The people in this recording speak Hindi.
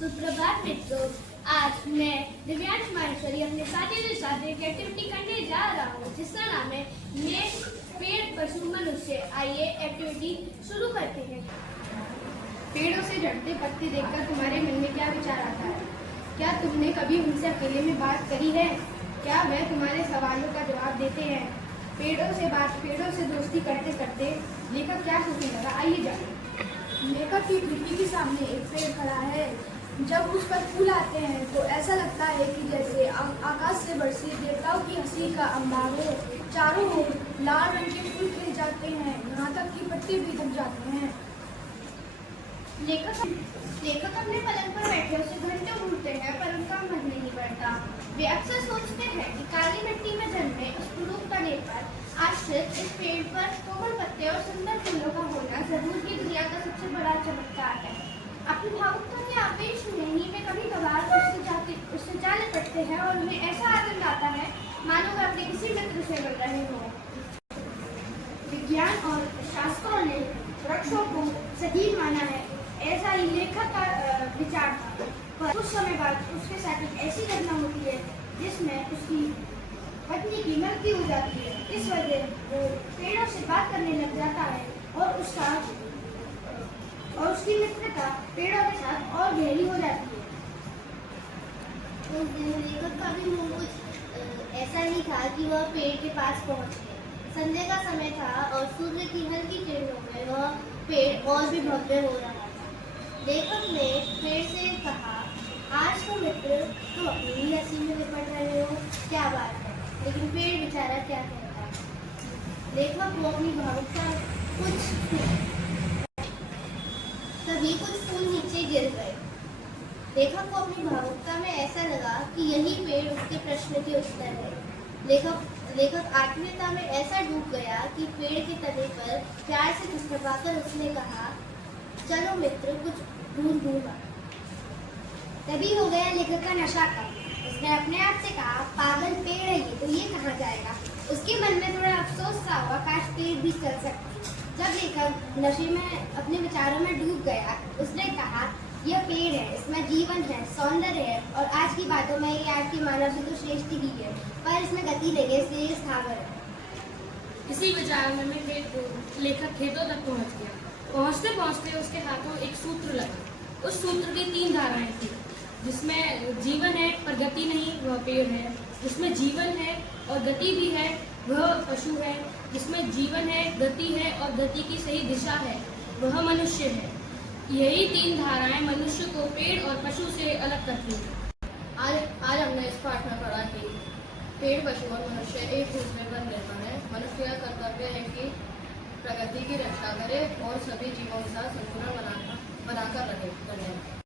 सुप्रभात मित्रों, आज मैं दिव्यांश माहेश्वरी अपने साथियों के साथ एक एक्टिविटी करने जा रहा हूँ जिसका नाम है नेक पेड़ पशु मनुष्य। आइए एक्टिविटी शुरू करते हैं। पेड़ों से झड़ते पत्ते देखकर तुम्हारे मन में क्या विचार आता है? क्या तुमने कभी उनसे अकेले में बात करी है? क्या वह तुम्हारे सवालों का जवाब देते हैं? पेड़ों से दोस्ती करते करते लेखक क्या सोचने लगा, आइए जानें। लेखक की खिड़की के सामने एक पेड़ खड़ा है। जब उस पर फूल आते हैं तो ऐसा लगता है कि जैसे आकाश से बरसे देवताओं की हंसी का अंबार हो। चारों ओर लाल रंग के फूल खिल जाते हैं, यहाँ तक कि पत्ते भी ढक जाते हैं। लेखक अपने पलंग पर बैठे उसे घंटों घूरते हैं पर उनका मन नहीं बढ़ता। वे अक्सर सोचते हैं कि काली मिट्टी में जन्मे उस कुरूप तने पर आश्रित इस पेड़ पर कोमल पत्ते और सुंदर फूलों का होना जरूर की दुनिया का सबसे बड़ा चमत्कार है। अपनी भावुकता के आवेश में ही वे कभी कभार उससे जा लिपटते हैं और उन्हें ऐसा आनंद आता है मानो वे अपने किसी मित्र से मिल रहे हों। विज्ञान और शास्त्रों ने वृक्षों को सही माना है, ऐसा ही लेखक का विचार था। पर कुछ समय बाद उसके साथ एक ऐसी घटना होती है जिसमें उसकी पत्नी की मृत्यु हो जाती है। इस वजह वो पेड़ों से बात करने लग जाता है और उसकी मित्रता पेड़ों के साथ और गहरी हो जाती है। उस दिन लेखक का भी मुंह कुछ ऐसा ही था कि वह पेड़ के पास पहुंच गए। संध्या का समय था और सूर्य की हल्की किरणों में वह पेड़ और भी भव्य हो रहा था। लेखक ने पेड़ से कहा, आज तो मित्र तुम अपनी ही हंसी में लिपट रहे हो, क्या बात है? लेकिन पेड़ बेचारा क्या कहता। लेखक को अपनी भावुकता तभी कुछ फूल नीचे गिर गए। लेखक को अपनी भावुकता में ऐसा लगा कि यही पेड़ उसके प्रश्न के उत्तर है। लेखक आत्मीयता में ऐसा डूब गया कि पेड़ के तने पर प्यार से थपथपाकर उसने कहा, चलो मित्र कुछ ढूंढूंगा। तभी हो गया लेखक का नशा कम। उसने अपने आप से कहा, पागल पेड़ है ये, तो ये कहाँ जाएगा? उसके मन में थोड़ा अफसोस सा हुआ, काश पेड़ भी चल सकती। जब लेखक नशे में अपने विचारों में डूब गया, उसने कहा, यह पेड़ है, इसमें जीवन है, सौंदर्य है और आज की बातों में ये आज की मानव से तो श्रेष्ठ ही है, पर इसमें गति नहीं है, इसलिए स्थावर है। इसी विचार में लेखक खेतों तक पहुंच गया। पहुंचते पहुंचते उसके हाथों एक सूत्र लगा। उस सूत्र की 3 धाराएं थी। जिसमें जीवन है पर गति नहीं, वह पेड़ है। जिसमें जीवन है और गति भी है, वह पशु है। जिसमें जीवन है, गति है और गति की सही दिशा है, वह मनुष्य है। यही 3 धाराएं मनुष्य को पेड़ और पशु से अलग करती हैं। आज हमने इस पाठ में पढ़ा कि पेड़, पशु और मनुष्य एक दूसरे पर निर्भर है। मनुष्य का कर्तव्य है कि प्रकृति की रक्षा करे और सभी जीवों के साथ संतुलन बनाकर रहे।